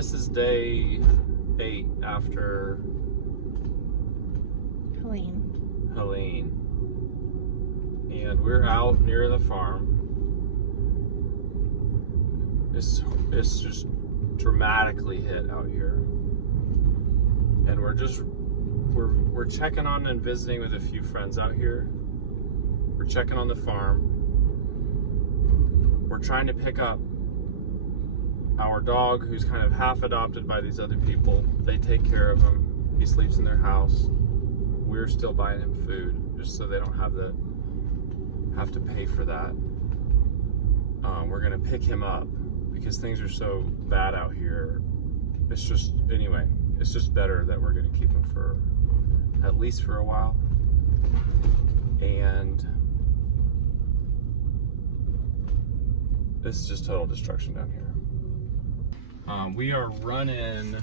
this is day 8 after Helene. And we're out near the farm. It's just dramatically hit out here. And we're checking on and visiting with a few friends out here. We're checking on the farm. We're trying to pick up our dog, who's kind of half adopted by these other people. They take care of him. He sleeps in their house. We're still buying him food just so they don't have to pay for that. We're gonna pick him up because things are so bad out here. It's just better that we're gonna keep him for at least for a while. And it's just total destruction down here. We are running.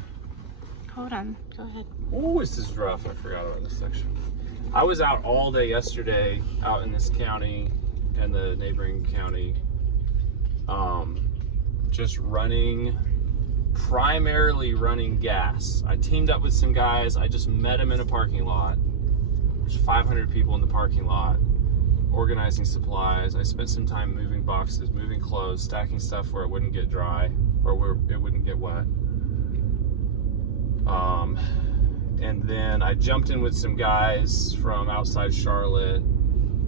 Hold on, go ahead. Oh, this is rough. I forgot about this section. I was out all day yesterday, out in this county and the neighboring county, just primarily running gas. I teamed up with some guys. I just met them in a parking lot. There's 500 people in the parking lot, organizing supplies. I spent some time moving boxes, moving clothes, stacking stuff where it wouldn't get dry or where it wouldn't get wet. And then I jumped in with some guys from outside Charlotte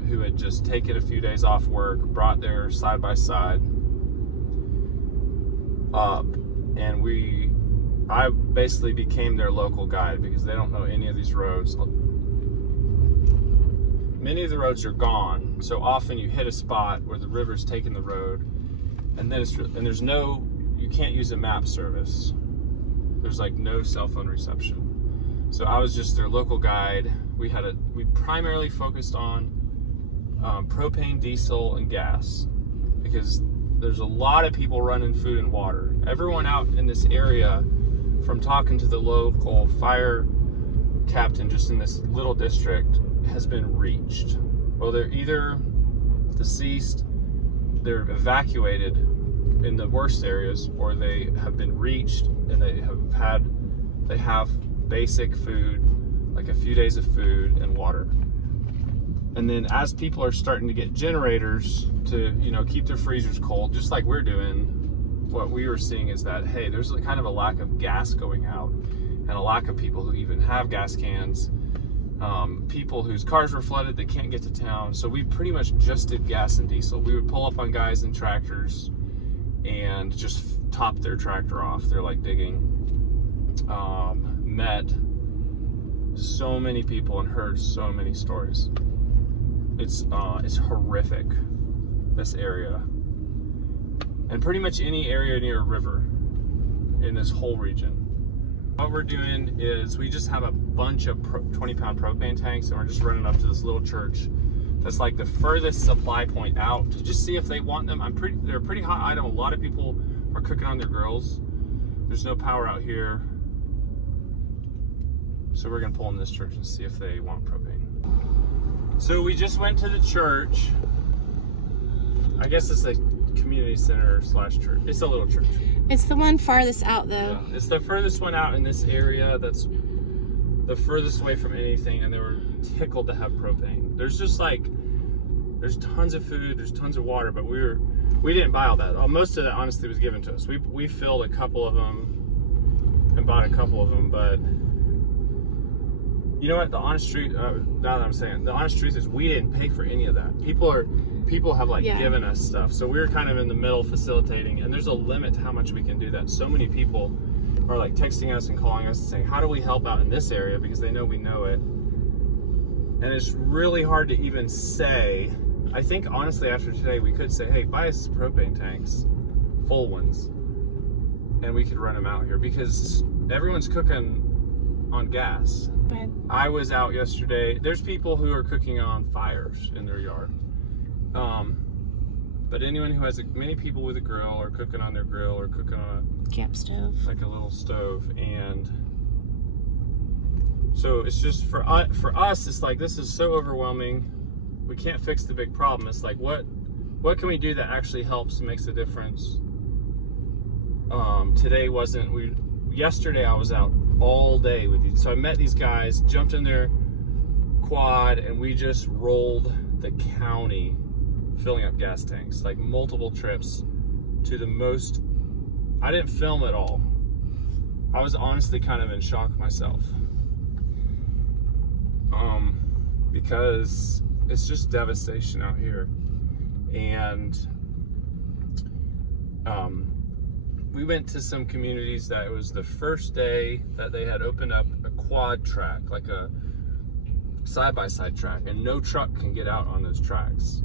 who had just taken a few days off work, brought their side-by-side up, and I basically became their local guide because they don't know any of these roads. Many of the roads are gone, so often you hit a spot where the river's taking the road, and you can't use a map service. There's like no cell phone reception. So I was just their local guide. We primarily focused on propane, diesel, and gas because there's a lot of people running food and water. Everyone out in this area, from talking to the local fire captain just in this little district, has been reached. Well, they're either deceased, they're evacuated in the worst areas, or they have been reached and they have basic food, like a few days of food and water. And then as people are starting to get generators to, keep their freezers cold, just like we're doing, what we were seeing is that, hey, there's kind of a lack of gas going out and a lack of people who even have gas cans. People whose cars were flooded, they can't get to town. So we pretty much just did gas and diesel. We would pull up on guys in tractors and just top their tractor off. They're like digging. Met so many people and heard so many stories. It's horrific, this area. And pretty much any area near a river in this whole region. What we're doing is we just have a bunch of 20-pound propane tanks, and we're just running up to this little church that's like the furthest supply point out to just see if they want them. They're a pretty hot item. A lot of people are cooking on their grills. There's no power out here. So we're gonna pull in this church and see if they want propane. So we just went to the church. I guess it's a community center / church. It's a little church. It's the one farthest out, though. Yeah, it's the furthest one out in this area. That's the furthest away from anything, and they were tickled to have propane. There's tons of food, there's tons of water, but we didn't buy all that. Most of that honestly was given to us. We filled a couple of them and bought a couple of them, but you know what? The honest truth, the honest truth is we didn't pay for any of that. People have given us stuff. So we're kind of in the middle facilitating, and there's a limit to how much we can do that. So many people are like texting us and calling us and saying, how do we help out in this area? Because they know we know it. And it's really hard to even say. I think honestly after today, we could say, hey, buy us propane tanks, full ones, and we could run them out here because everyone's cooking on gas. But I was out yesterday. There's people who are cooking on fires in their yard. But anyone who has many people with a grill or cooking on their grill or cooking on a camp stove, like a little stove. And so it's just for us, it's like, this is so overwhelming. We can't fix the big problem. It's like, what can we do that actually helps and makes a difference? Today wasn't. Yesterday I was out all day with you, so I met these guys, jumped in their quad, and we just rolled the county filling up gas tanks, like multiple trips to the most. I didn't film at all. I was honestly kind of in shock myself, because it's just devastation out here. And we went to some communities that it was the first day that they had opened up a quad track, like a side-by-side track, and no truck can get out on those tracks.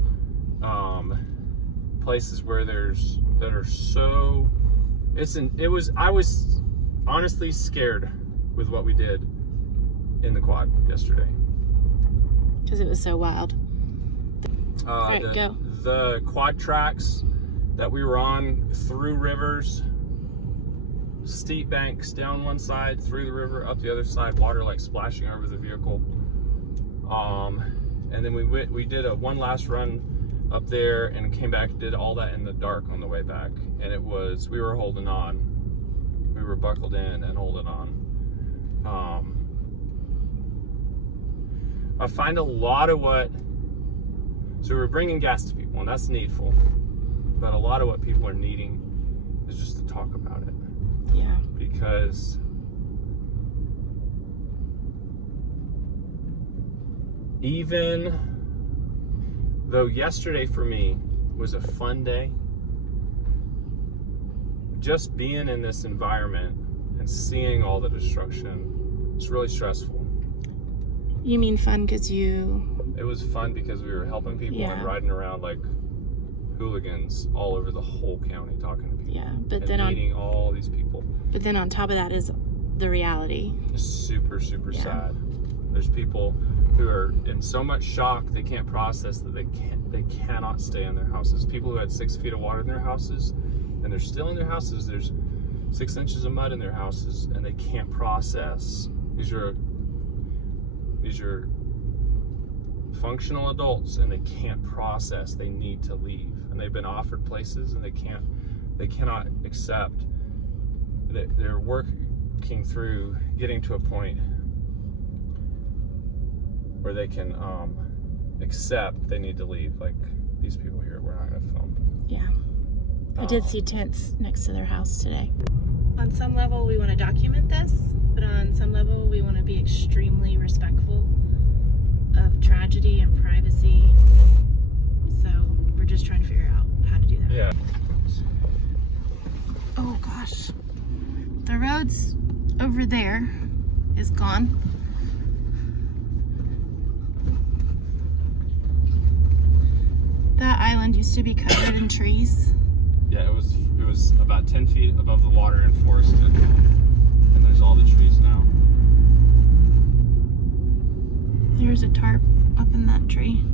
Places where I was honestly scared with what we did in the quad yesterday. Because it was so wild. All right, go. The quad tracks that we were on through rivers, steep banks down one side, through the river, up the other side, water like splashing over the vehicle. And then we did one last run up there and came back and did all that in the dark on the way back. And we were holding on. We were buckled in and holding on. I find a lot of so we're bringing gas to people, and that's needful. But a lot of what people are needing is just to talk about it. Yeah. Because even though yesterday for me was a fun day, just being in this environment and seeing all the destruction, it's really stressful. You mean fun because It was fun because we were helping people and riding around like hooligans all over the whole county talking to people. Yeah, but and then meeting all these people. But then on top of that is the reality. It's super, super sad. There's people who are in so much shock they can't process that they cannot stay in their houses. People who had 6 feet of water in their houses and they're still in their houses. There's 6 inches of mud in their houses and they can't process. These are functional adults and they can't process. They need to leave, and they've been offered places and they cannot accept. They're working through getting to a point where they can accept they need to leave. Like these people here, we're not going to film. Yeah, I did see tents next to their house today. On some level we want to document this, but on some level we want to be extremely respectful of tragedy and privacy, so we're just trying to figure out how to do that. Yeah. Oh gosh, the road's over there is gone. That island used to be covered in trees. Yeah, it was about 10 feet above the water and forested, and there's all the trees now. There's a tarp up in that tree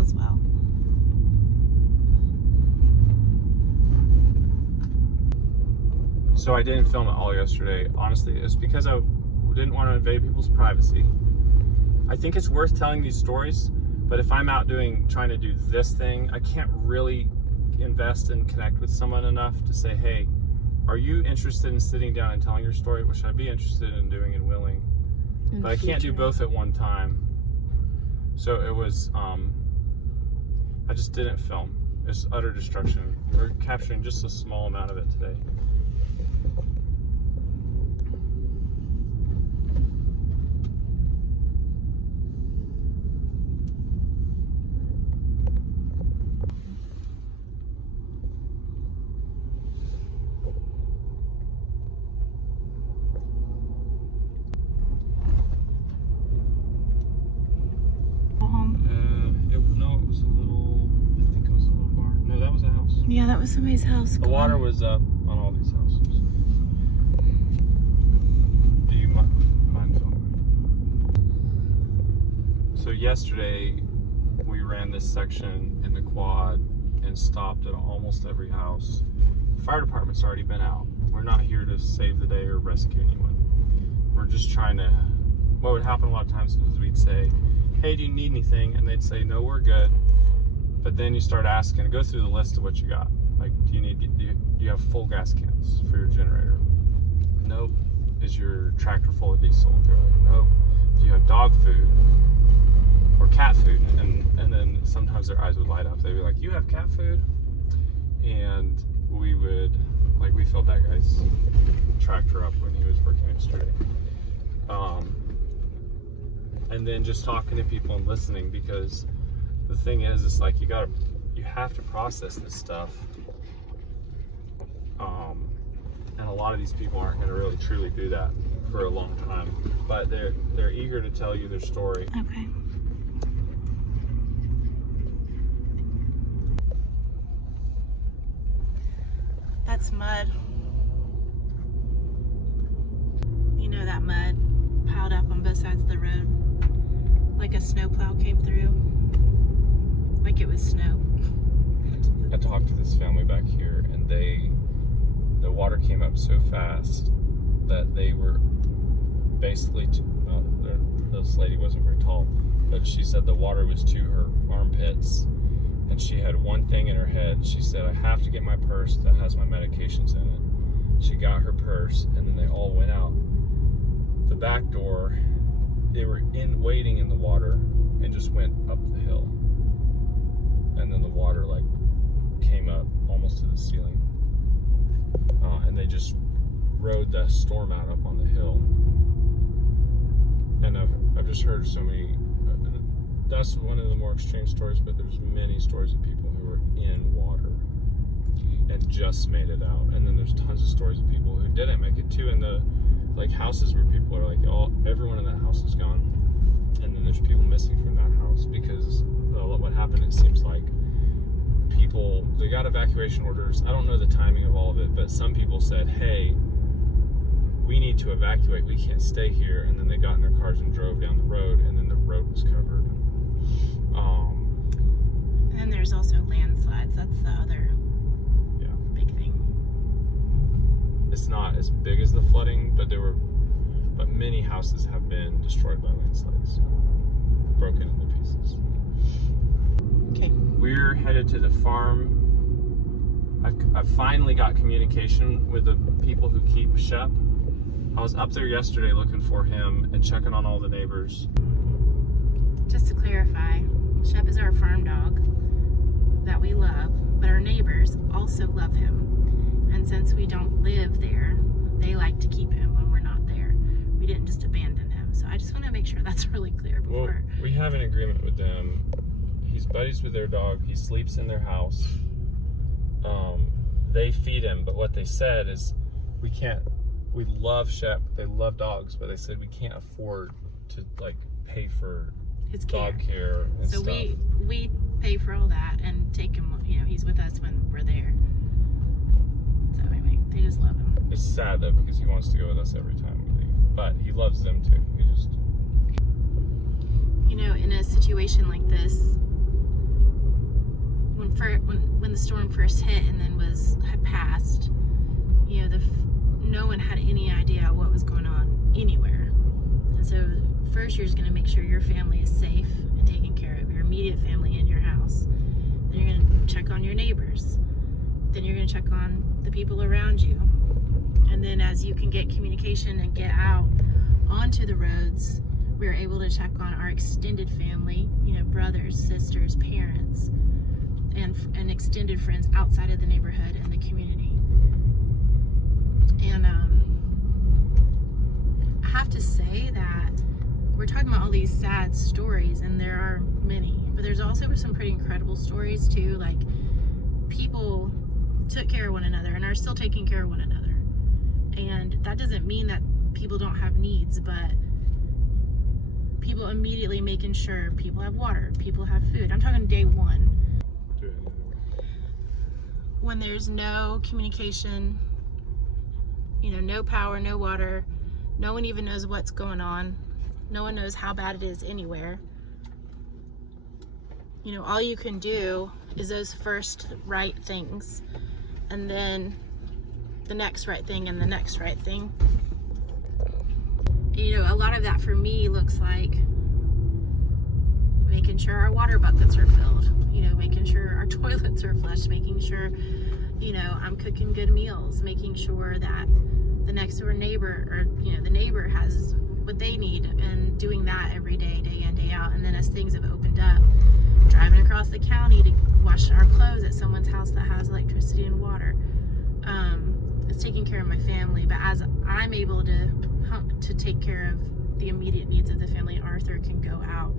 as well. So I didn't film it all yesterday. Honestly, it's because I didn't want to invade people's privacy. I think it's worth telling these stories, but if I'm out trying to do this thing, I can't really invest and connect with someone enough to say, hey, are you interested in sitting down and telling your story, which I'd be interested in doing and willing. But I can't do both at one time. So it was, I just didn't film. It's utter destruction. We're capturing just a small amount of it today. Yeah, that was somebody's house. The water was up on all these houses. Do you mind filming? So yesterday, we ran this section in the quad and stopped at almost every house. The fire department's already been out. We're not here to save the day or rescue anyone. We're just trying to, what would happen a lot of times is we'd say, hey, do you need anything? And they'd say, no, we're good. But then you start asking, go through the list of what you got. Like, do you have full gas cans for your generator? Nope. Is your tractor full of diesel? They're like, nope. Do you have dog food or cat food? And then sometimes their eyes would light up. They'd be like, you have cat food? And we would, like, we filled that guy's tractor up when he was working yesterday. And then just talking to people and listening, because the thing is, it's like you have to process this stuff. And a lot of these people aren't going to really truly do that for a long time, but they're eager to tell you their story. Okay. That's mud. You know, that mud piled up on both sides of the road, like a snowplow came through, like it was snow. I talked to this family back here, and the water came up so fast that they were basically, this lady wasn't very tall, but she said the water was to her armpits, and she had one thing in her head. She said, I have to get my purse that has my medications in it. She got her purse, and then they all went out the back door. They were waiting in the water and just went up the hill, and then the water like came up almost to the ceiling, and they just rode that storm out up on the hill. And I've just heard so many. That's one of the more extreme stories, but there's many stories of people who were in water and just made it out. And then there's tons of stories of people who didn't make it too, in the like houses where people are like, everyone in that house is gone, and then there's people missing from that house because what happened, it seems like they got evacuation orders. I don't know the timing of all of it, but some people said, hey, we need to evacuate, we can't stay here, and then they got in their cars and drove down the road, and then the road was covered. And there's also landslides. That's the other big thing. It's not as big as the flooding, but many houses have been destroyed by landslides, broken into pieces. Okay. We're headed to the farm. I've finally got communication with the people who keep Shep. I was up there yesterday looking for him and checking on all the neighbors. Just to clarify, Shep is our farm dog that we love, but our neighbors also love him. And since we don't live there, they like to keep him when we're not there. We didn't just abandon him. So I just want to make sure that's really clear before. Well, we have an agreement with them. He's buddies with their dog. He sleeps in their house. They feed him, but what they said is we love Shep, they love dogs, but they said we can't afford to like pay for his dog care and so stuff. we pay for all that and take him, he's with us when we're there. So anyway, they just love him. It's sad though, because he wants to go with us every time we leave, but he loves them too. He just, in a situation like this, when the storm first hit and then had passed, no one had any idea what was going on anywhere. And so first you're just going to make sure your family is safe and taken care of, your immediate family in your house. Then you're going to check on your neighbors. Then you're going to check on the people around you. And then as you can get communication and get out onto the roads, we're able to check on our extended family, brothers, sisters, parents, and extended friends outside of the neighborhood and the community. And I have to say that we're talking about all these sad stories, and there are many, but there's also some pretty incredible stories too. Like, people took care of one another and are still taking care of one another. And that doesn't mean that people don't have needs, but people immediately making sure people have water, people have food. I'm talking day one. When there's no communication, no power, no water, no one even knows what's going on. No one knows how bad it is anywhere. All you can do is those first right things, and then the next right thing and the next right thing. A lot of that for me looks like making sure our water buckets are filled, making sure our toilets are flushed, making sure, you know, I'm cooking good meals, making sure that the next door neighbor, or, you know, the neighbor has what they need, and doing that every day, day in, day out. And then as things have opened up, driving across the county to wash our clothes at someone's house that has electricity and water. It's taking care of my family, but as I'm able to take care of the immediate needs of the family, Arthur can go out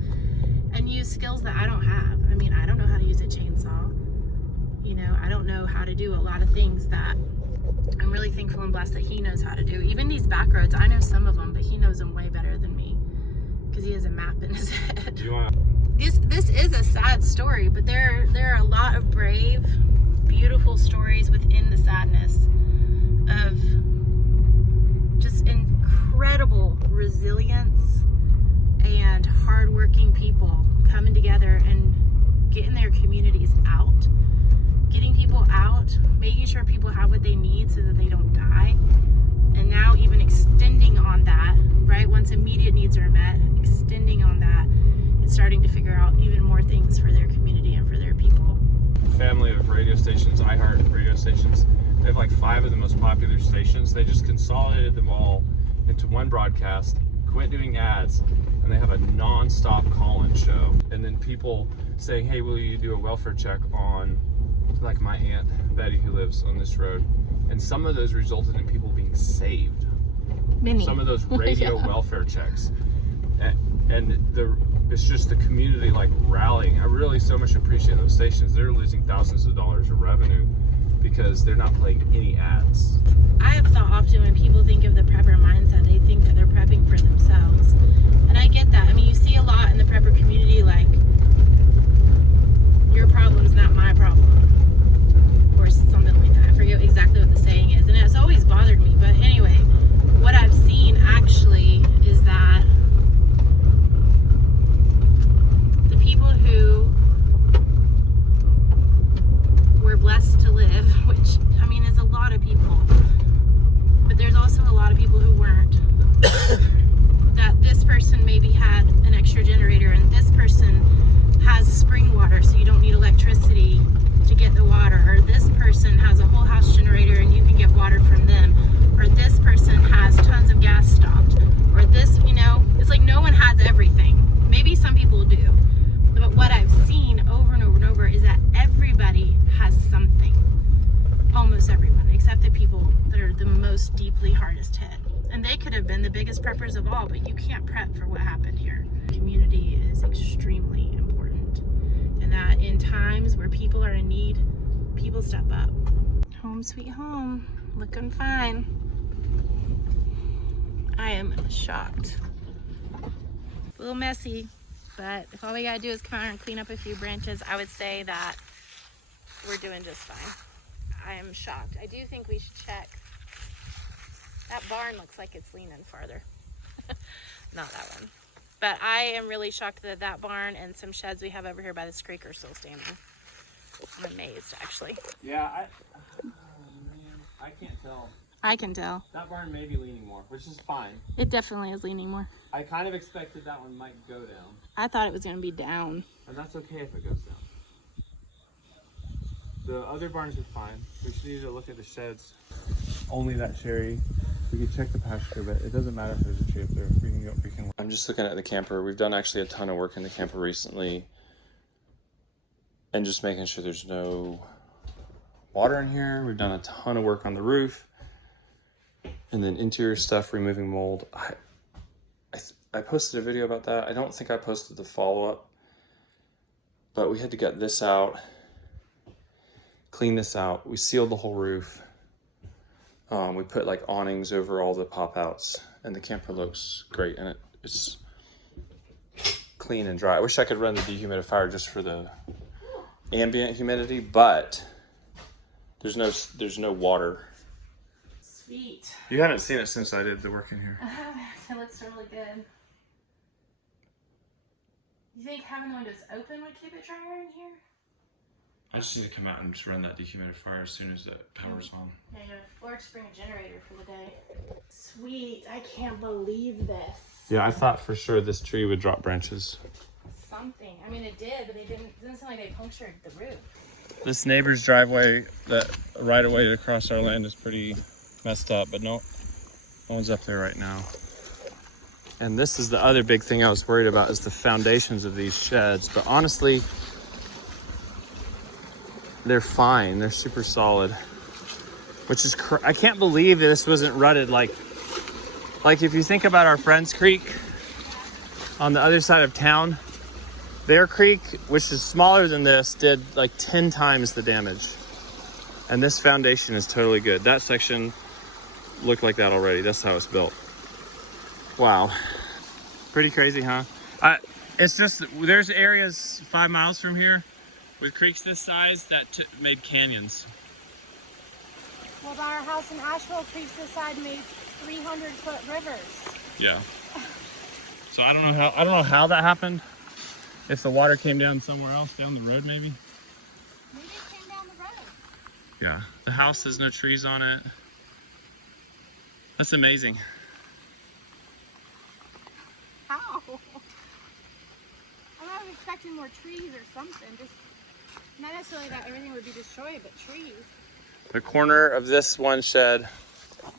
and use skills that I don't have. I mean, I don't know how to use a chainsaw. You know, I don't know how to do a lot of things that I'm really thankful and blessed that he knows how to do. Even these back roads, I know some of them, but he knows them way better than me because he has a map in his head. This is a sad story, but there are a lot of brave, beautiful stories within the sadness of just incredible resilience and hardworking people coming together and getting their communities out, getting people out, making sure people have what they need so that they don't die, and now even extending on that, right? Once immediate needs are met, extending on that, and starting to figure out even more things for their community and for their people. Family of radio stations, iHeart radio stations. They have like 5 of the most popular stations. They just consolidated them all into one broadcast, quit doing ads, and they have a non-stop call-in show. And then people saying, hey, will you do a welfare check on, like, my Aunt Betty who lives on this road? And some of those resulted in people being saved. Many. Some of those radio welfare checks. It's just the community like rallying. I really so much appreciate those stations. They're losing thousands of dollars of revenue because they're not playing any ads. I have thought often when people think of the prepper mindset, they think that they're prepping for themselves. And I get that. I mean, you see a lot in the prepper community, like, your problem's not my problem, or something like that. I forget exactly what the saying is, and it's always bothered me. But anyway, what I've seen actually is that the people who were blessed to live, which, I mean, is a lot of people, but there's also a lot of people who weren't. That this person maybe had an extra generator, and this person has spring water, so you don't need electricity to get the water, or this person has a whole house generator and you can get water from them, or this person has tons of gas stopped, or this, you know, it's like no one has everything. Maybe some people do, but what I've seen over and over and over is that everybody has something. Almost everyone, except the people that are the most deeply hardest hit. And they could have been the biggest preppers of all, but you can't prep for what happened here. Community is extremely important. And that in times where people are in need, people step up. Home sweet home, looking fine. I am shocked. A little messy, but if all we gotta do is come out here and clean up a few branches, I would say that we're doing just fine. I am shocked. I do think we should check. That barn looks like it's leaning farther. Not that one. But I am really shocked that that barn and some sheds we have over here by the scrake are still standing. I'm amazed, actually. Yeah, I can't tell. I can tell. That barn may be leaning more, which is fine. It definitely is leaning more. I kind of expected that one might go down. I thought it was going to be down. And that's okay if it goes down. The other barns are fine. We just need to look at the sheds. Only that cherry. We can check the pasture, but it doesn't matter if there's a tree up there. We can go. I'm just looking at the camper. We've done actually a ton of work in the camper recently. And just making sure there's no water in here. We've done a ton of work on the roof. And then interior stuff, removing mold. I posted a video about that. I don't think I posted the follow-up. But we had to get this out. Clean this out. We sealed the whole roof. We put like awnings over all the pop-outs, and the camper looks great, and it's clean and dry. I wish I could run the dehumidifier just for the ambient humidity, but there's no water. Sweet. You haven't seen it since I did the work in here. I haven't. It looks really good. You think having the windows open would keep it drier in here? I just need to come out and just run that dehumidifier as soon as that power's on. There you go. Or just bring a generator for the day. Sweet. I can't believe this. Yeah, I thought for sure this tree would drop branches. Something. I mean, it did, but it didn't sound like they punctured the roof. This neighbor's driveway, that right away across our land, is pretty messed up, but no one's up there right now. And this is the other big thing I was worried about, is the foundations of these sheds. But honestly, they're fine. They're super solid, which is I can't believe this wasn't rutted. Like if you think about our friend's creek on the other side of town, their creek, which is smaller than this, did like 10 times the damage. And this foundation is totally good. That section looked like that already. That's how it's built. Wow. Pretty crazy, huh? It's just, there's areas 5 miles from here with creeks this size that made canyons. Well, our house in Asheville, creeks this side made 300-foot rivers. Yeah. So I don't know how that happened. If the water came down somewhere else, down the road maybe. Maybe it came down the road. Yeah. The house has no trees on it. That's amazing. How? I was expecting more trees or something. Just not necessarily that everything would be destroyed, but trees. The corner of this one shed,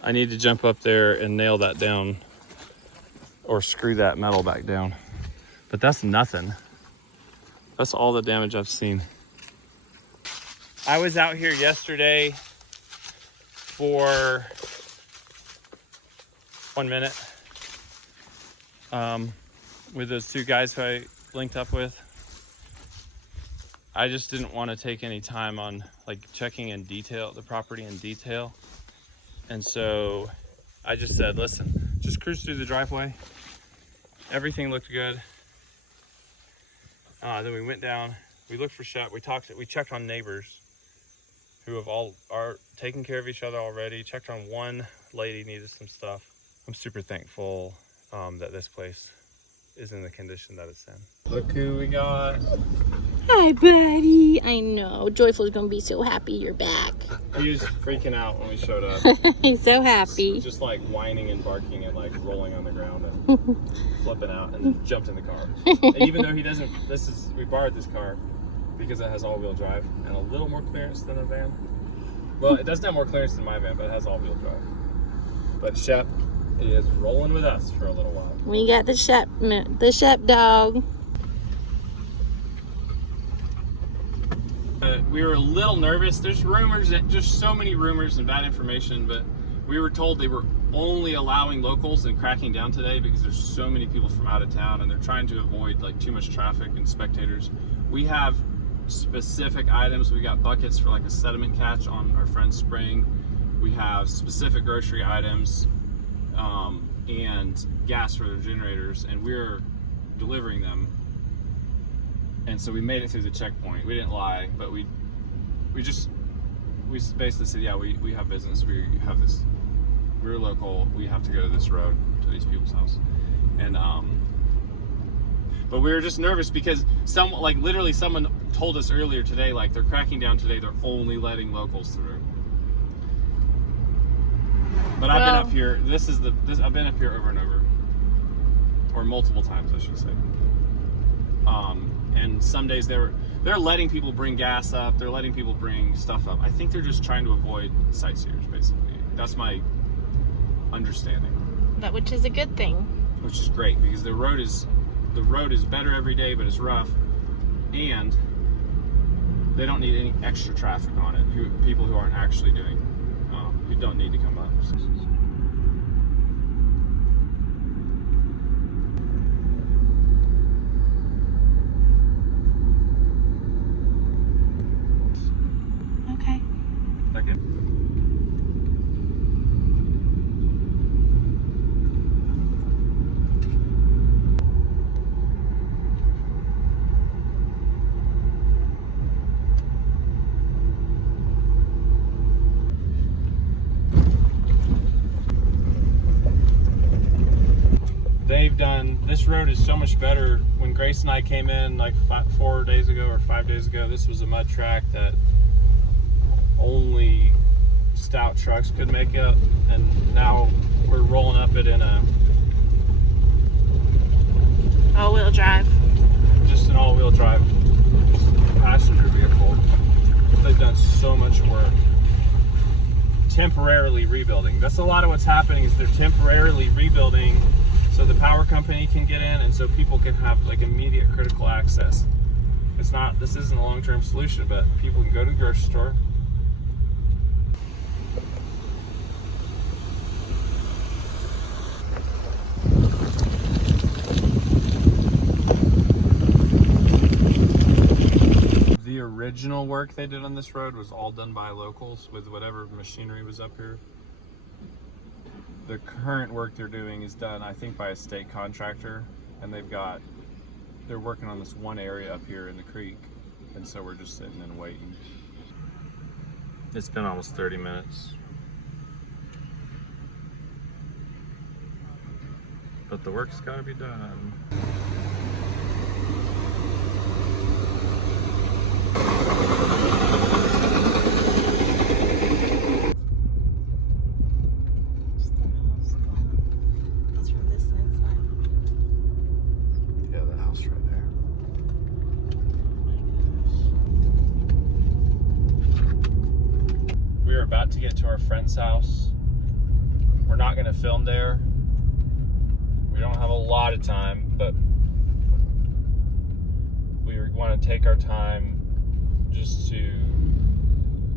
I need to jump up there and nail that down or screw that metal back down. But that's nothing. That's all the damage I've seen. I was out here yesterday for 1 minute with those two guys who I linked up with. I just didn't want to take any time on like checking in detail, the property in detail. And so I just said, listen, just cruise through the driveway. Everything looked good. Then we went down, we looked for Shep, we checked on neighbors who are taking care of each other already. Checked on one lady, needed some stuff. I'm super thankful that this place is in the condition that it's in. Look who we got. Hi, buddy. I know. Joyful's gonna be so happy you're back. He was freaking out when we showed up. He's so happy. Just like whining and barking and like rolling on the ground and flipping out, and then jumped in the car. And even though he doesn't, we borrowed this car because it has all-wheel drive and a little more clearance than a van. Well, it doesn't have more clearance than my van, but it has all-wheel drive. But Shep is rolling with us for a little while. We got the Shep dog. We were a little nervous. There's rumors, just so many rumors and bad information, but we were told they were only allowing locals and cracking down today because there's so many people from out of town and they're trying to avoid like too much traffic and spectators. We have specific items. We got buckets for like a sediment catch on our friend's spring. We have specific grocery items and gas for their generators, and we're delivering them. And so we made it through the checkpoint. We didn't lie, but we basically said, yeah, we have business. We have this. We're local. We have to go to this road to these people's house. And but we were just nervous because literally someone told us earlier today, like they're cracking down today. They're only letting locals through. But I've been up here. I've been up here over and over, or multiple times, I should say. And some days they're letting people bring gas up. They're letting people bring stuff up. I think they're just trying to avoid sightseers, basically. That's my understanding. Which is a good thing. Which is great because the road is better every day, but it's rough, and they don't need any extra traffic on it. People who aren't actually who don't need to come up. Okay. Second. This road is so much better. When Grace and I came in like 4 days ago or 5 days ago, this was a mud track that only stout trucks could make it, and now we're rolling up it in a all-wheel drive. Just an all-wheel drive passenger vehicle. done so much work temporarily rebuilding. That's a lot of what's happening, is they're temporarily rebuilding so the power company can get in and so people can have like immediate critical access. This isn't a long-term solution, but people can go to the grocery store. The original work they did on this road was all done by locals with whatever machinery was up here. The current work they're doing is done, I think, by a state contractor, and they're working on this one area up here in the creek, and so we're just sitting and waiting. It's been almost 30 minutes. But the work's gotta be done. About to get to our friend's house. We're not going to film there. We don't have a lot of time, but we want to take our time just to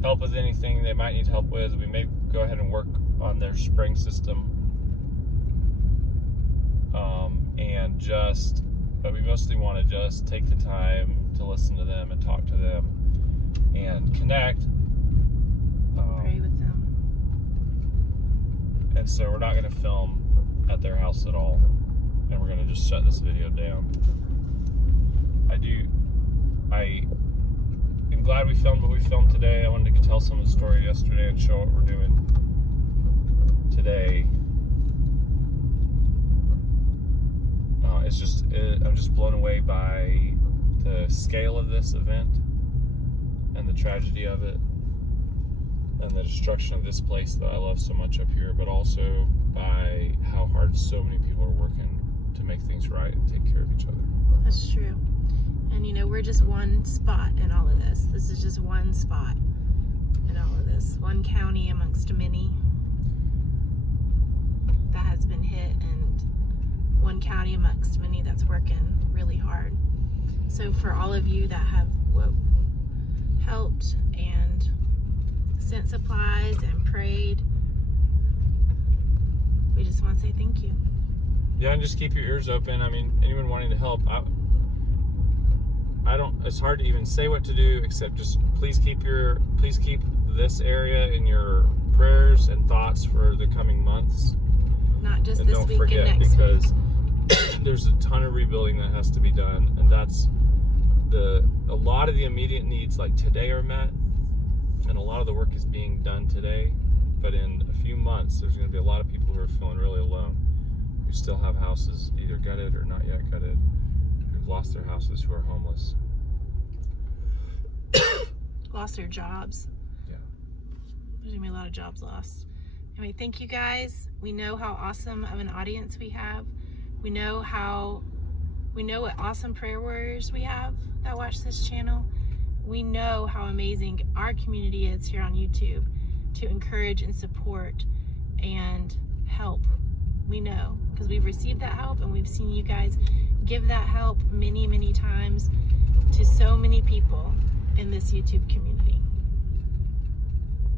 help with anything they might need help with. We may go ahead and work on their spring system, but we mostly want to just take the time to listen to them and talk to them and connect. Pray with them. And so we're not going to film at their house at all, and we're going to just shut this video down. I am glad we filmed what we filmed today. I wanted to tell some of the story yesterday and show what we're doing today. I'm just blown away by the scale of this event and the tragedy of it, and the destruction of this place that I love so much up here, but also by how hard so many people are working to make things right and take care of each other. That's true. And we're just one spot in all of this. This is just one spot in all of this. One county amongst many that has been hit, and one county amongst many that's working really hard. So for all of you that have helped and sent supplies and prayed, we just want to say thank you. Yeah, and just keep your ears open. I mean, anyone wanting to help, it's hard to even say what to do, except just please keep this area in your prayers and thoughts for the coming months. Not just and this don't week forget, and next because week. There's a ton of rebuilding that has to be done, and that's a lot of the immediate needs like today are met, and a lot of the work is being done today, but in a few months there's going to be a lot of people who are feeling really alone, who still have houses either gutted or not yet gutted, who've lost their houses, who are homeless, lost their jobs. Yeah, there's gonna be a lot of jobs lost. Anyway, thank you guys. We know how awesome of an audience we have. We know what awesome prayer warriors we have that watch this channel. We know how amazing our community is here on YouTube to encourage and support and help. We know, because we've received that help and we've seen you guys give that help many, many times to so many people in this YouTube community.